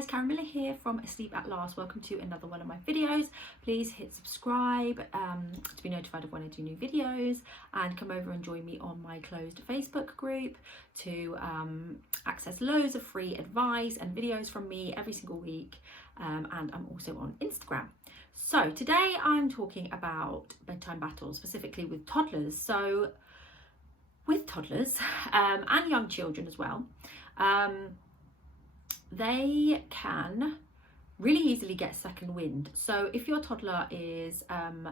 guys, Karen Miller here from Asleep at Last. Welcome to another one of my videos. Please hit subscribe to be notified of when I do new videos, and come over and join me on my closed Facebook group to access loads of free advice and videos from me every single week, and I'm also on Instagram. So today I'm talking about bedtime battles, specifically with toddlers. So with toddlers and young children as well, they can really easily get second wind. So if your toddler is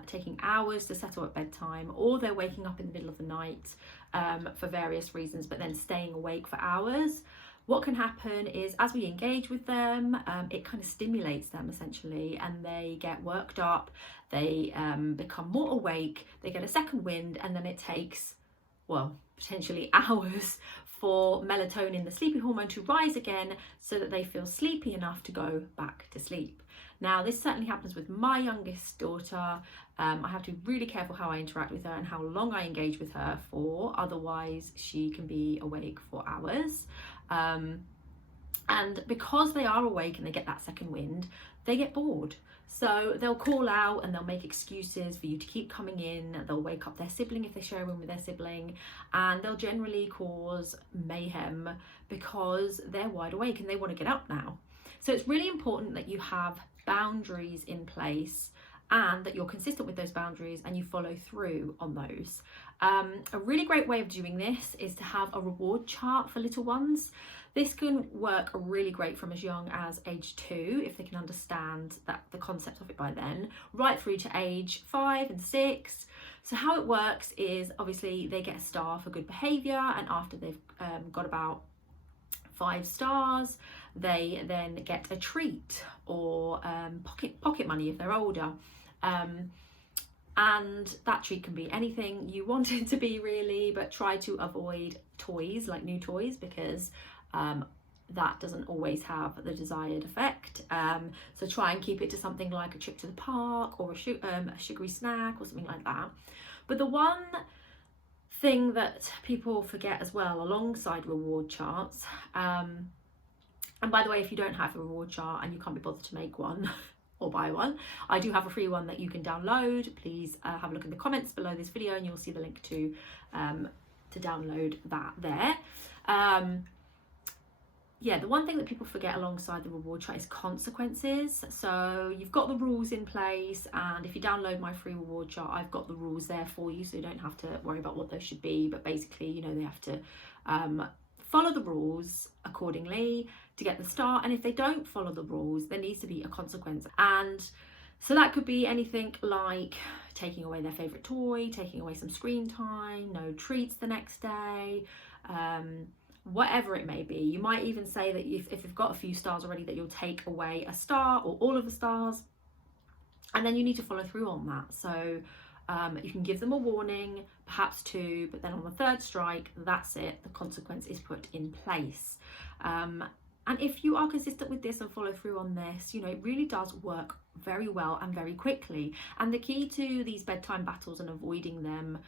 taking hours to settle at bedtime, or they're waking up in the middle of the night for various reasons, but then staying awake for hours, what can happen is, as we engage with them, it kind of stimulates them essentially, and they get worked up, they become more awake, they get a second wind, and then it takes, well, potentially hours for melatonin, the sleepy hormone, to rise again so that they feel sleepy enough to go back to sleep. Now, this certainly happens with my youngest daughter. I have to be really careful how I interact with her and how long I engage with her for, otherwise she can be awake for hours. And because they are awake and they get that second wind, they get bored. So they'll call out and they'll make excuses for you to keep coming in. They'll wake up their sibling if they share a room with their sibling, and they'll generally cause mayhem because they're wide awake and they want to get up now. So it's really important that you have boundaries in place, and that you're consistent with those boundaries and you follow through on those. A really great way of doing this is to have a reward chart for little ones. This can work really great from as young as age 2, if they can understand the concept of it by then, right through to age 5 and 6. So how it works is, obviously they get a star for good behaviour, and after they've got about 5 stars, they then get a treat or pocket money if they're older. And that treat can be anything you want it to be, really, but try to avoid toys, like new toys, because that doesn't always have the desired effect. So try and keep it to something like a trip to the park, or a sugary snack or something like that. But the one thing that people forget as well, alongside reward charts, and by the way, if you don't have a reward chart and you can't be bothered to make one or buy one, I do have a free one that you can download. Please have a look in the comments below this video and you'll see the link to download that there. Yeah, the one thing that people forget alongside the reward chart is consequences. So you've got the rules in place, and if you download my free reward chart, I've got the rules there for you, so you don't have to worry about what those should be. But basically, you know, they have to follow the rules accordingly to get the star, and if they don't follow the rules, there needs to be a consequence. And so that could be anything like taking away their favorite toy, taking away some screen time, no treats the next day, whatever it may be. You might even say that if they've got a few stars already, that you'll take away a star or all of the stars, and then you need to follow through on that. So you can give them a warning, perhaps 2, but then on the 3rd strike, that's it, the consequence is put in place. And if you are consistent with this and follow through on this, you know, it really does work very well and very quickly. And the key to these bedtime battles and avoiding them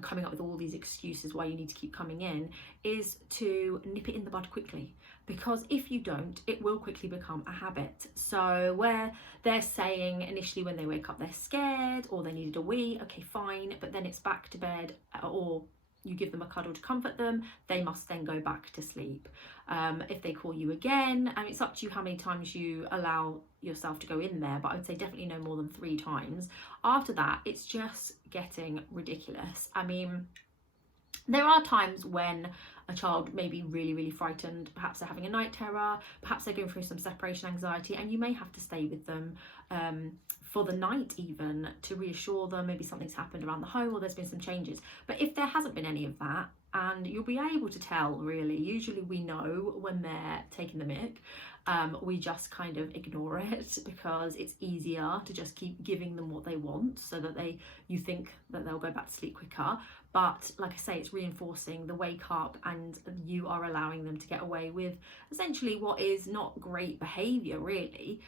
coming up with all these excuses why you need to keep coming in, is to nip it in the bud quickly. Because if you don't, it will quickly become a habit. So where they're saying initially when they wake up they're scared, or they needed a wee, okay fine, but then it's back to bed, or you give them a cuddle to comfort them, they must then go back to sleep. If they call you again, and it's up to you how many times you allow yourself to go in there, but I would say definitely no more than 3 times. After that, it's just getting ridiculous. I mean, there are times when a child may be really, really frightened. Perhaps they're having a night terror, perhaps they're going through some separation anxiety, and you may have to stay with them for the night even, to reassure them. Maybe something's happened around the home, or there's been some changes. But if there hasn't been any of that, and you'll be able to tell, really, usually we know when they're taking the mick. We just kind of ignore it, because it's easier to just keep giving them what they want, so that you think that they'll go back to sleep quicker. But like I say, it's reinforcing the wake up, and you are allowing them to get away with essentially what is not great behaviour, really.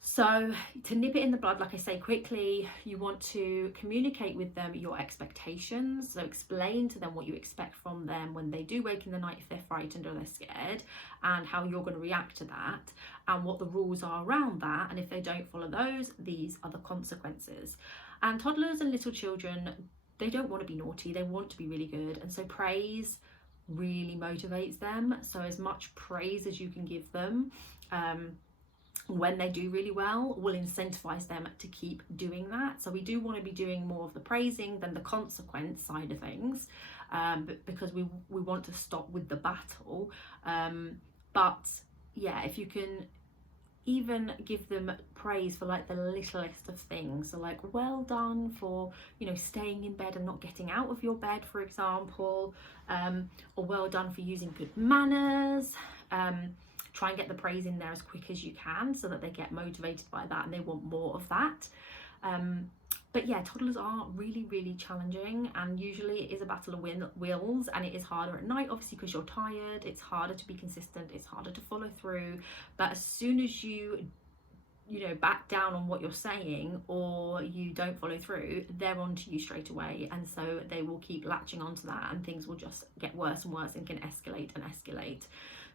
So to nip it in the bud, like I say, quickly, you want to communicate with them your expectations. So explain to them what you expect from them when they do wake in the night, if they're frightened or they're scared, and how you're going to react to that, and what the rules are around that. And if they don't follow those, these are the consequences. And toddlers and little children, they don't want to be naughty, they want to be really good. And so praise really motivates them. So as much praise as you can give them, when they do really well, will incentivize them to keep doing that. So we do want to be doing more of the praising than the consequence side of things, because we want to stop with the battle. But yeah, if you can even give them praise for like the littlest of things, so like, well done for, you know, staying in bed and not getting out of your bed, for example, or well done for using good manners. Try and get the praise in there as quick as you can so that they get motivated by that and they want more of that. But yeah, toddlers are really, really challenging, and usually it is a battle of wills, and it is harder at night, obviously, because you're tired. It's harder to be consistent, it's harder to follow through. But as soon as you know, back down on what you're saying, or you don't follow through, they're on to you straight away, and so they will keep latching onto that, and things will just get worse and worse and can escalate and escalate.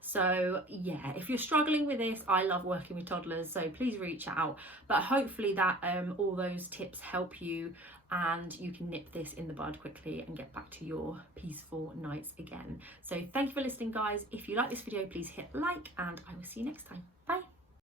So yeah, if you're struggling with this, I love working with toddlers, so please reach out. But hopefully that all those tips help you, and you can nip this in the bud quickly and get back to your peaceful nights again. So thank you for listening, guys. If you like this video, please hit like, and I will see you next time. Bye.